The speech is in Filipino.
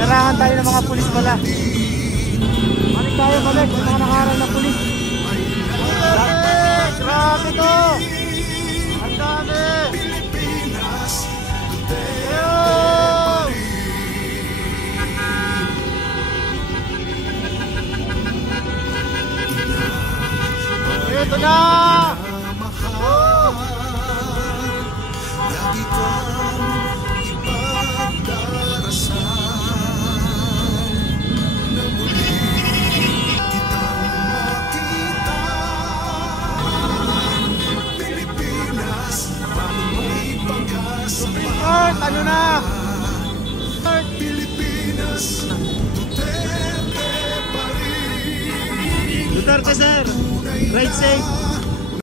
Inarahan tayo ng mga pulis pala. Balik tayo, balik. May mga nakaharang na pulis. Grabe to! Ang dami! Ito na! Lagi kang ipagdarasal na muli kitang makita. Pilipinas, paano may pag-asa pa? Ano na? Pilipinas, Duterte pa rin. Duterte, sir! Ride safe!